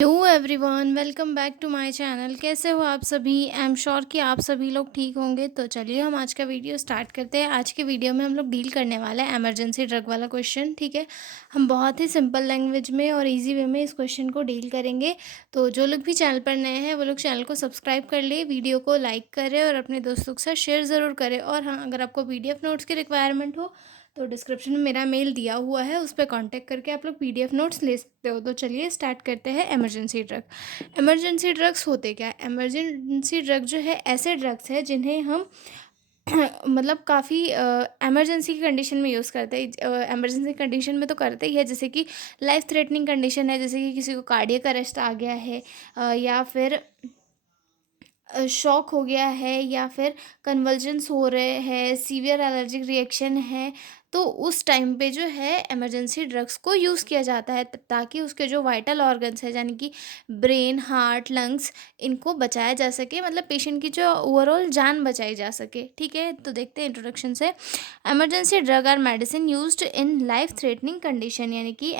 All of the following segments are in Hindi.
Hello everyone, welcome back to my channel. कैसे हो आप सभी? आई एम श्योर कि आप सभी लोग ठीक होंगे। तो चलिए हम आज का वीडियो स्टार्ट करते हैं। आज के वीडियो में हम लोग डील करने वाले हैं इमरजेंसी ड्रग वाला क्वेश्चन। ठीक है, हम बहुत ही सिंपल लैंग्वेज में और इजी वे में इस क्वेश्चन को डील करेंगे। तो जो लोग भी चैनल पर नए हैं वो लोग चैनल को सब्सक्राइब कर ले, वीडियो को लाइक करें और अपने दोस्तों के साथ शेयर ज़रूर करें। और हाँ, अगर आपको PDF नोट्स की रिक्वायरमेंट हो तो डिस्क्रिप्शन में मेरा मेल दिया हुआ है, उस पर कांटेक्ट करके आप लोग PDF नोट्स ले सकते हो। तो चलिए स्टार्ट करते हैं। Emergency drug. इमरजेंसी ड्रग्स होते क्या है? इमरजेंसी ड्रग जो है ऐसे ड्रग्स है जिन्हें हम मतलब काफ़ी इमरजेंसी की कंडीशन में यूज़ करते हैं। इमरजेंसी कंडीशन में तो करते ही है, जैसे कि लाइफ थ्रेटनिंग कंडीशन है, जैसे कि किसी को कार्डियक अरेस्ट आ गया है, या फिर शॉक हो गया है, या फिर कन्वल्जन्स हो रहे हैं, सीवियर एलर्जिक रिएक्शन है। तो उस टाइम पे जो है इमरजेंसी ड्रग्स को यूज़ किया जाता है ताकि उसके जो वाइटल ऑर्गन्स है, यानी कि ब्रेन, हार्ट, लंग्स, इनको बचाया जा सके। मतलब पेशेंट की जो ओवरऑल जान बचाई जा सके। ठीक है, तो देखते हैं इंट्रोडक्शन से। Emergency drug or medicine used in life threatening condition, यानी कि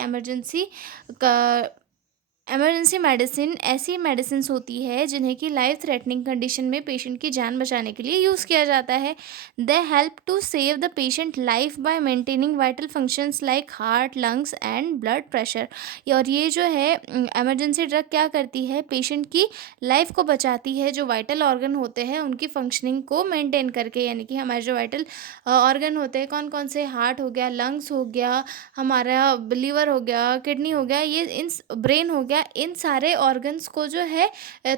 इमरजेंसी मेडिसिन ऐसी मेडिसिन होती है जिन्हें कि लाइफ थ्रेटनिंग कंडीशन में पेशेंट की जान बचाने के लिए यूज़ किया जाता है। They help to save the patient life by maintaining vital functions like heart, lungs and blood pressure. और ये जो है इमरजेंसी ड्रग क्या करती है, पेशेंट की लाइफ को बचाती है। जो वाइटल ऑर्गन होते हैं उनकी फंक्शनिंग को मेंटेन करके, यानी कि हमारे जो वाइटल ऑर्गन होते हैं कौन कौन से, हार्ट हो गया, लंग्स हो गया, हमारा लीवर हो गया, किडनी हो गया, ये इन ब्रेन हो गया, इन सारे ऑर्गन्स को जो है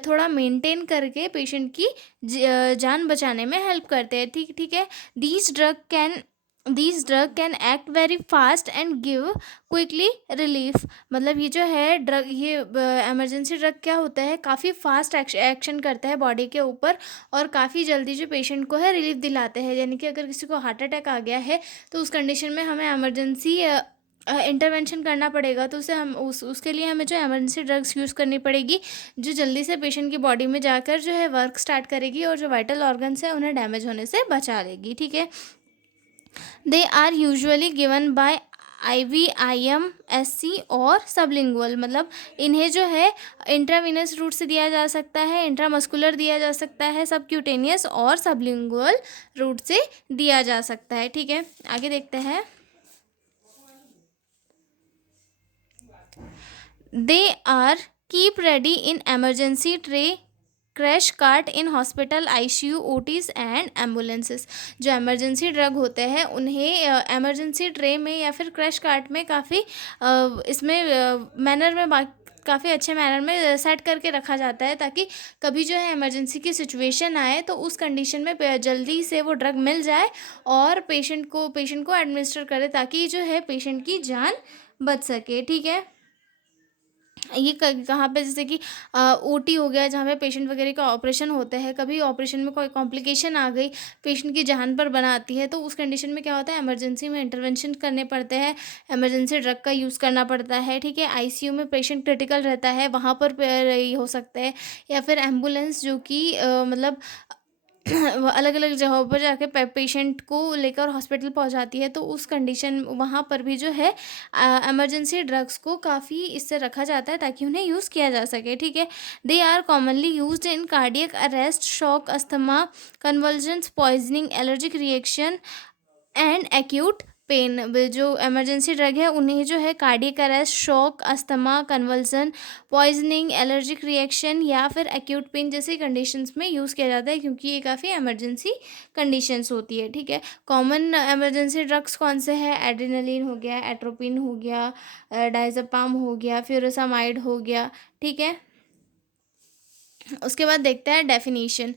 थोड़ा मेंटेन करके पेशेंट की जान बचाने में हेल्प करते हैं। ठीक ठीक है। These drug can these drug can act very fast and give quickly relief. मतलब ये जो है ड्रग, ये इमरजेंसी ड्रग क्या होता है, काफ़ी फास्ट एक्शन करता है बॉडी के ऊपर और काफ़ी जल्दी जो पेशेंट को है रिलीफ दिलाते हैं। यानी कि अगर किसी को हार्ट अटैक आ गया है तो उस कंडीशन में हमें इमरजेंसी इंटरवेंशन करना पड़ेगा, तो उसे हम उसके लिए हमें जो इमरजेंसी ड्रग्स यूज़ करनी पड़ेगी, जो जल्दी से पेशेंट की बॉडी में जाकर जो है वर्क स्टार्ट करेगी और जो वाइटल ऑर्गन्स है उन्हें डैमेज होने से बचा लेगी। ठीक है। They are usually given by IVIM, SC और सबलिंगुअल। मतलब इन्हें जो है इंट्रावीनस रूट से दिया जा सकता है, इंट्रामस्कुलर दिया जा सकता है, सबक्यूटेनियस और सबलिंगुअल रूट से दिया जा सकता है। ठीक है, आगे देखते हैं। They are keep ready in emergency tray, crash cart in hospital, ICU, OTs and ambulances. जो इमरजेंसी ड्रग होते हैं उन्हें एमरजेंसी ट्रे में या फिर क्रैश कार्ट में काफ़ी इसमें मैनर में काफ़ी अच्छे मैनर में सेट करके रखा जाता है, ताकि कभी जो है इमरजेंसी की सिचुएशन आए तो उस कंडीशन में जल्दी से वो ड्रग मिल जाए और पेशेंट को एडमिनिस्टर करे, ताकि जो है पेशेंट की जान बच सके। ठीक है। ये कहाँ पे, जैसे कि OT हो गया, जहाँ पे पेशेंट वगैरह का ऑपरेशन होता है, कभी ऑपरेशन में कोई कॉम्प्लिकेशन आ गई, पेशेंट की जान पर बनाती है, तो उस कंडीशन में क्या होता है, इमरजेंसी में इंटरवेंशन करने पड़ते हैं, इमरजेंसी ड्रग का यूज़ करना पड़ता है। ठीक है। ICU में पेशेंट क्रिटिकल रहता है, वहाँ पर ये हो सकता है, या फिर एम्बुलेंस जो कि मतलब अलग अलग जगहों पर जाके पेशेंट को लेकर हॉस्पिटल पहुंचाती है, तो उस कंडीशन वहाँ पर भी जो है इमरजेंसी ड्रग्स को काफ़ी इससे रखा जाता है ताकि उन्हें यूज़ किया जा सके। ठीक है। They are commonly used in cardiac arrest, shock, asthma, convulsions, poisoning, allergic reaction and acute pain. जो इमरजेंसी ड्रग है उन्हें जो है cardiac arrest, shock, asthma, convulsion, poisoning, allergic reaction या फिर एक्यूट पेन जैसी कंडीशंस में यूज़ किया जाता है, क्योंकि ये काफ़ी इमरजेंसी कंडीशंस होती है। ठीक है। कॉमन इमरजेंसी ड्रग्स कौन से हैं? एड्रेनलिन हो गया, एट्रोपिन हो गया, डायज़ेपाम हो गया, फ्यूरोसामाइड हो गया। ठीक है। उसके बाद देखते हैं definition.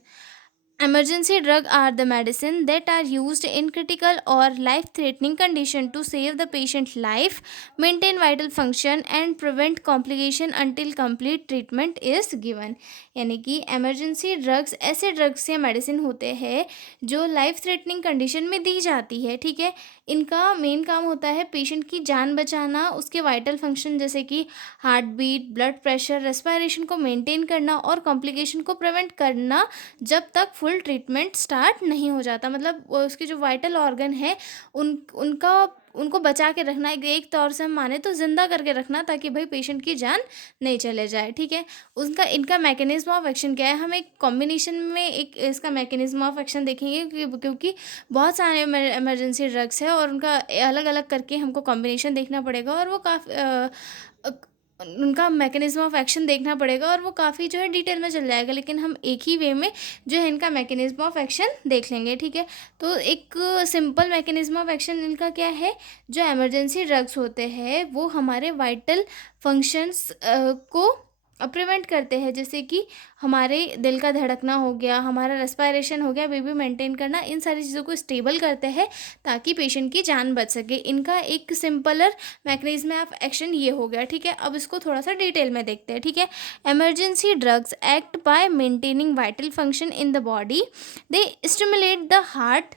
Emergency drugs are the medicine that are used in critical or life-threatening condition to save the patient life, maintain vital function and prevent complication until complete treatment is given। यानी कि emergency drugs ऐसे drugs या medicine होते हैं जो life threatening condition में दी जाती है। ठीक है। इनका मेन काम होता है पेशेंट की जान बचाना, उसके वाइटल फंक्शन जैसे कि heart beat, blood pressure, respiration को मेंटेन करना और कॉम्प्लिकेशन को प्रिवेंट करना जब तक फुल ट्रीटमेंट स्टार्ट नहीं हो जाता। मतलब उसके जो वाइटल ऑर्गन है उनका उनको बचा के रखना, एक तौर से हम माने तो ज़िंदा करके रखना, ताकि भाई पेशेंट की जान नहीं चले जाए, ठीक है। उनका इनका मैकेनिज्म ऑफ एक्शन क्या है, हम एक कॉम्बिनेशन में एक इसका मैकेनिज्म ऑफ एक्शन देखेंगे, क्योंकि बहुत सारे इमरजेंसी ड्रग्स है और उनका अलग अलग करके हमको कॉम्बिनेशन देखना पड़ेगा, और वो उनका मैकेनिज्म ऑफ एक्शन देखना पड़ेगा, और वो काफ़ी जो है डिटेल में चल जाएगा, लेकिन हम एक ही वे में जो है इनका मैकेनिज्म ऑफ एक्शन देख लेंगे, ठीक है। तो एक सिंपल मैकेनिज्म ऑफ एक्शन इनका क्या है, जो इमरजेंसी ड्रग्स होते हैं वो हमारे वाइटल फंक्शंस को प्रिवेंट करते हैं, जैसे कि हमारे दिल का धड़कना हो गया, हमारा रेस्पिरेशन हो गया, बेबी मेंटेन करना, इन सारी चीज़ों को स्टेबल करते हैं ताकि पेशेंट की जान बच सके। इनका एक सिंपलर मैकेनिज्म ऑफ एक्शन ये हो गया, ठीक है। अब इसको थोड़ा सा डिटेल में देखते हैं, ठीक है। Emergency drugs act by maintaining vital function in the body, they stimulate the heart,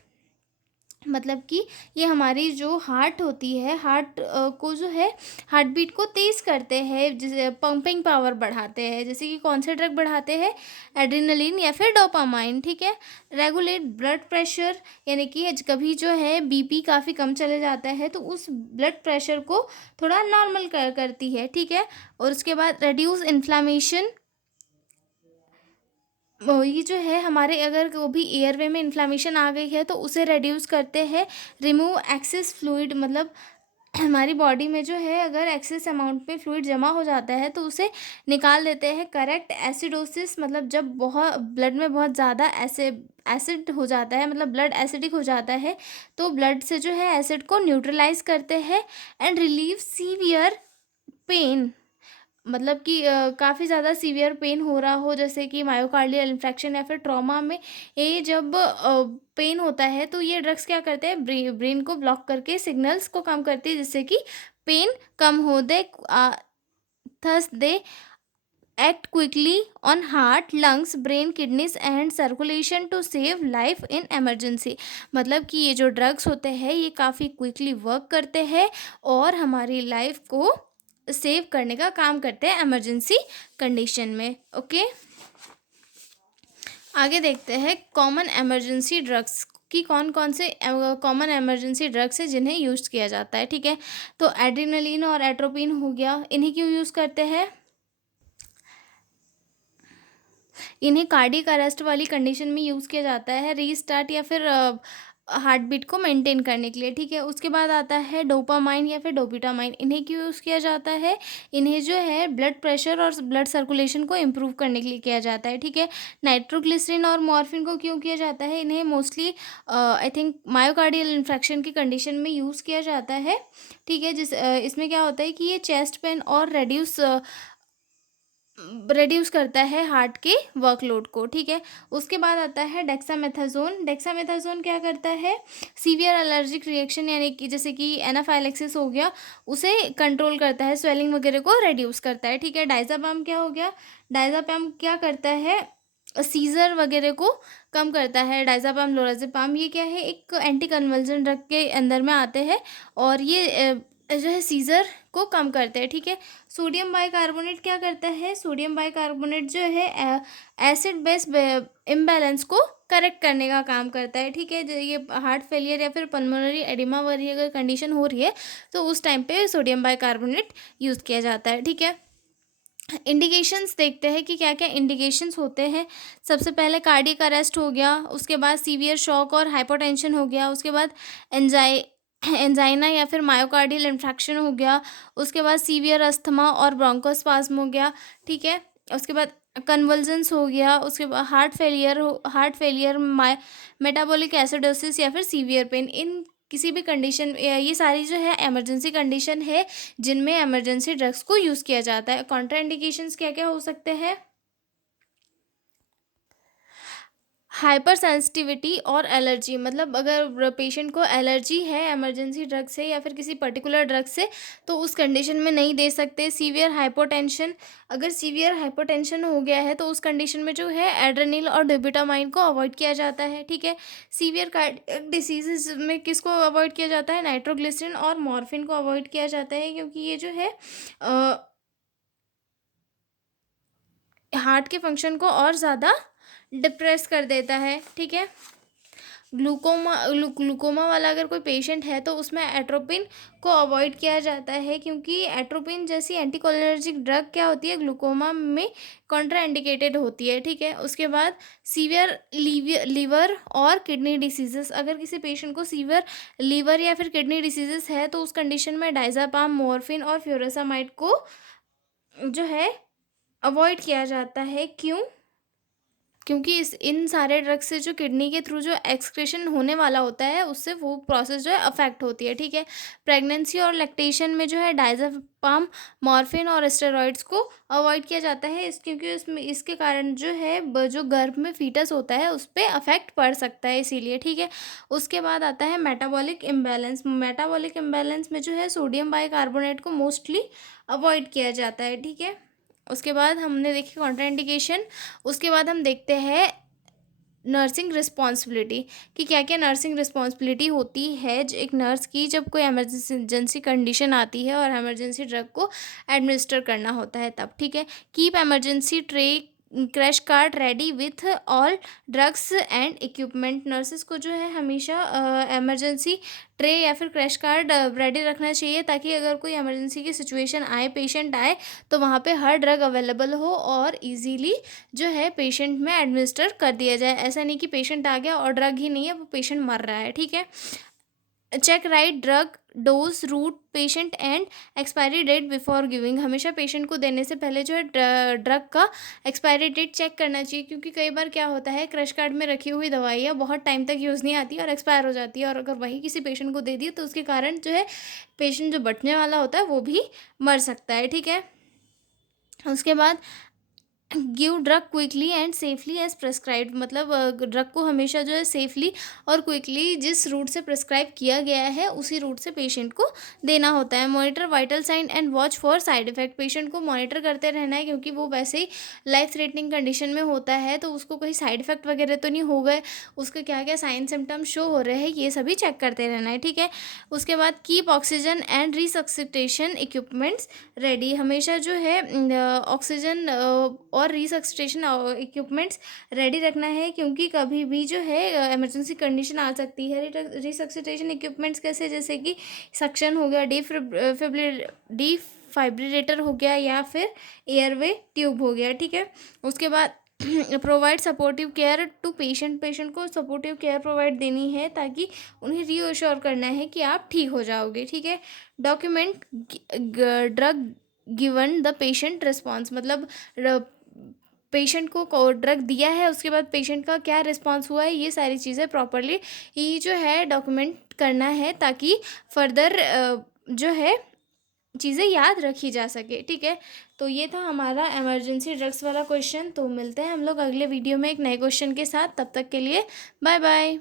मतलब कि ये हमारी जो हार्ट होती है, हार्ट को जो है हार्ट बीट को तेज़ करते हैं, जैसे पंपिंग पावर बढ़ाते हैं, जैसे कि कौन से ड्रग बढ़ाते हैं, एड्रेनलिन या फिर डोपामाइन, ठीक है। रेगुलेट ब्लड प्रेशर, यानी कि कभी जो है बीपी काफ़ी कम चले जाता है तो उस ब्लड प्रेशर को थोड़ा नॉर्मल करती है, ठीक है। और उसके बाद रिड्यूस इन्फ्लामेशन, ये जो है हमारे अगर वो भी एयरवे में इन्फ्लामेशन आ गई है तो उसे रिड्यूस करते हैं। रिमूव एक्सेस फ्लूइड, मतलब हमारी बॉडी में जो है अगर एक्सेस अमाउंट में फ्लूइड जमा हो जाता है तो उसे निकाल देते हैं। करेक्ट एसिडोसिस, मतलब जब बहुत ब्लड में बहुत ज़्यादा एसिड हो जाता है, मतलब ब्लड एसिडिक हो जाता है, तो ब्लड से जो है एसिड को न्यूट्रलाइज करते हैं। एंड रिलीव सीवियर पेन, मतलब कि काफ़ी ज़्यादा सीवियर पेन हो रहा हो, जैसे कि मायोकार्डियल इन्फेक्शन या फिर ट्रॉमा में, ये जब पेन होता है तो ये ड्रग्स क्या करते हैं, ब्रेन को ब्लॉक करके सिग्नल्स को कम करती है, जिससे कि पेन कम हो दे। Thus they act quickly on heart, lungs, brain, kidneys and circulation to save life in emergency. मतलब कि ये जो ड्रग्स होते हैं ये काफ़ी क्विकली वर्क करते हैं और हमारी लाइफ को सेव करने का काम करते हैं इमरजेंसी कंडीशन में, ओके। आगे देखते हैं कॉमन इमरजेंसी ड्रग्स कि कौन कौन से कॉमन इमरजेंसी ड्रग्स हैं जिन्हें यूज़ किया जाता है, ठीक है। तो एड्रेनलिन और एट्रोपिन हो गया, इन्हीं क्यों यूज़ करते हैं, इन्हें कार्डियक अरेस्ट वाली कंडीशन में यूज़ किया जाता है, रीस्टार्ट या फिर हार्ट बीट को मेंटेन करने के लिए, ठीक है। उसके बाद आता है डोपामाइन या फिर डोपिटामाइन, इन्हें क्यों यूज़ किया जाता है, इन्हें जो है ब्लड प्रेशर और ब्लड सर्कुलेशन को इम्प्रूव करने के लिए किया जाता है, ठीक है। नाइट्रोग्लिसरीन और मॉर्फिन को क्यों किया जाता है, इन्हें mostly I think myocardial infection की कंडीशन में यूज़ किया जाता है, ठीक है। इसमें क्या होता है कि ये चेस्ट पेन और रिड्यूस करता है हार्ट के वर्कलोड को, ठीक है। उसके बाद आता है डेक्सामेथाजोन। डेक्सामेथाजोन क्या करता है, सीवियर एलर्जिक रिएक्शन, यानी कि जैसे कि एनाफाइलेक्सिस हो गया, उसे कंट्रोल करता है, स्वेलिंग वगैरह को रिड्यूस करता है, ठीक है। डायज़ापाम क्या हो गया, डायज़ापाम क्या करता है, सीज़र वगैरह को कम करता है। डायज़ापाम, लोराज़ेपाम, ये क्या है, एक एंटी कन्वल्सन ड्रग के अंदर में आते हैं और ये जो है सीज़र को कम करते हैं, ठीक है। सोडियम बाइकार्बोनेट क्या करता है, सोडियम बाइकार्बोनेट जो है एसिड बेस इम्बैलेंस को करेक्ट करने का काम करता है, ठीक है। ये हार्ट फेलियर या फिर पल्मोनरी एडिमा वाली अगर कंडीशन हो रही है तो उस टाइम पे सोडियम बाइकार्बोनेट यूज़ किया जाता है, ठीक है। इंडिकेशंस देखते हैं कि क्या क्या इंडिकेशंस होते हैं। सबसे पहले कार्डियक अरेस्ट हो गया, उसके बाद सीवियर शॉक और हाइपोटेंशन हो गया, उसके बाद एंजाइना या फिर मायोकार्डियल इन्फेक्शन हो गया, उसके बाद सीवियर अस्थमा और ब्रोंकोस्पाज्म हो गया, ठीक है। उसके बाद कन्वल्जन्स हो गया, उसके बाद हार्ट फेलियर, मेटाबॉलिक एसिडोसिस या फिर सीवियर पेन। इन किसी भी कंडीशन, ये सारी जो है इमरजेंसी कंडीशन है जिनमें इमरजेंसी ड्रग्स को यूज़ किया जाता है। कॉन्ट्राइंडिकेशंस क्या क्या हो सकते हैं, हाइपर सेंसिटिविटी और एलर्जी, मतलब अगर पेशेंट को एलर्जी है इमरजेंसी ड्रग से या फिर किसी पर्टिकुलर ड्रग से तो उस कंडीशन में नहीं दे सकते। सीवियर हाइपोटेंशन, अगर सीवियर हाइपोटेंशन हो गया है तो उस कंडीशन में जो है एड्रेनिल और डोपिटामाइन को अवॉइड किया जाता है, ठीक है। सीवियर कार्डियक डिसीजेज में किसको अवॉइड किया जाता है, नाइट्रोग्लिसरीन और मॉर्फिन को अवॉइड किया जाता है, क्योंकि ये जो है हार्ट के फंक्शन को और ज़्यादा डिप्रेस कर देता है, ठीक है। ग्लूकोमा वाला अगर कोई पेशेंट है तो उसमें एट्रोपिन को अवॉइड किया जाता है, क्योंकि एट्रोपिन जैसी एंटीकोलिनर्जिक ड्रग क्या होती है, ग्लूकोमा में कॉन्ट्राइंडिकेटेड होती है, ठीक है। उसके बाद सीवियर लीवर और किडनी डिसीजेस, अगर किसी पेशेंट को सीवियर लीवर या फिर किडनी डिसीजेस है तो उस कंडीशन में डायज़ापाम, मॉर्फिन और फ्यूरासामाइड को जो है अवॉइड किया जाता है। क्यों? क्योंकि इन सारे ड्रग्स से जो किडनी के थ्रू जो एक्सक्रीशन होने वाला होता है उससे वो प्रोसेस जो है अफेक्ट होती है, ठीक है। प्रेगनेंसी और लैक्टेशन में जो है डायज़ापाम, मॉर्फिन और स्टेरॉइड्स को अवॉइड किया जाता है, क्योंकि उसमें इसके कारण जो है जो गर्भ में फीटस होता है उस पर अफेक्ट पड़ सकता है, इसीलिए, ठीक है। उसके बाद आता है मेटाबॉलिक इम्बैलेंस। मेटाबॉलिक इम्बैलेंस में जो है सोडियम बाइकार्बोनेट को मोस्टली अवॉइड किया जाता है, ठीक है। उसके बाद हमने देखी कॉन्ट्राइंडिकेशन। उसके बाद हम देखते हैं नर्सिंग रिस्पॉन्सिबिलिटी कि क्या क्या नर्सिंग रिस्पॉन्सिबिलिटी होती है एक नर्स की जब कोई एमरजेंसी कंडीशन आती है और एमरजेंसी ड्रग को एडमिनिस्टर करना होता है तब, ठीक है। Keep emergency tray crash cart ready with all drugs and equipment. Nurses को जो है हमेशा एमरजेंसी ट्रे या फिर क्रैश कार्ड रेडी रखना चाहिए, ताकि अगर कोई इमरजेंसी की सिचुएशन आए, पेशेंट आए, तो वहाँ पे हर ड्रग अवेलेबल हो और इजीली जो है पेशेंट में एडमिनिस्टर कर दिया जाए। ऐसा नहीं कि पेशेंट आ गया और ड्रग ही नहीं है, वो पेशेंट मर रहा है, ठीक है। Check right drug dose route patient and expiry date before giving. हमेशा पेशेंट को देने से पहले जो है ड्रग का एक्सपायरी डेट चेक करना चाहिए, क्योंकि कई बार क्या होता है क्रश कार्ड में रखी हुई दवाइयाँ बहुत टाइम तक यूज़ नहीं आती और एक्सपायर हो जाती है, और अगर वही किसी पेशेंट को दे दी तो उसके कारण जो है पेशेंट जो बचने वाला होता है वो भी मर सकता है, ठीक है। उसके बाद give drug quickly and safely as prescribed, मतलब ड्रग को हमेशा जो है सेफली और क्विकली जिस रूट से प्रेस्क्राइब किया गया है उसी रूट से पेशेंट को देना होता है। Monitor vital sign and watch for side effect. Patient को मॉनिटर करते रहना है, क्योंकि वो वैसे ही लाइफ थ्रेटनिंग कंडीशन में होता है, तो उसको कहीं साइड इफेक्ट वगैरह तो नहीं हो गए, उसके क्या क्या साइन सिम्टम्स शो हो रहे हैं ये सभी चेक करते रहना है, ठीक है। उसके बाद keep oxygen and resuscitation equipments ready. हमेशा जो है ऑक्सीजन और रिसक्सिटेशन इक्विपमेंट्स रेडी रखना है, क्योंकि कभी भी जो है इमरजेंसी कंडीशन आ सकती है। रिसक्सिटेशन इक्विपमेंट्स कैसे, जैसे कि सक्शन हो गया, डिफाइब्रिलेटर हो गया, या फिर एयरवे ट्यूब हो गया, ठीक है। उसके बाद provide supportive care to patient. Patient को सपोर्टिव केयर प्रोवाइड देनी है, ताकि उन्हें रीअश्योर करना है कि आप ठीक हो जाओगे, ठीक है। Document drug given the patient response, मतलब पेशेंट को ड्रग दिया है उसके बाद पेशेंट का क्या रिस्पॉन्स हुआ है, ये सारी चीज़ें प्रॉपरली ही जो है डॉक्यूमेंट करना है, ताकि फर्दर जो है चीज़ें याद रखी जा सके, ठीक है। तो ये था हमारा इमरजेंसी ड्रग्स वाला क्वेश्चन। तो मिलते हैं हम लोग अगले वीडियो में एक नए क्वेश्चन के साथ, तब तक के लिए बाय बाय।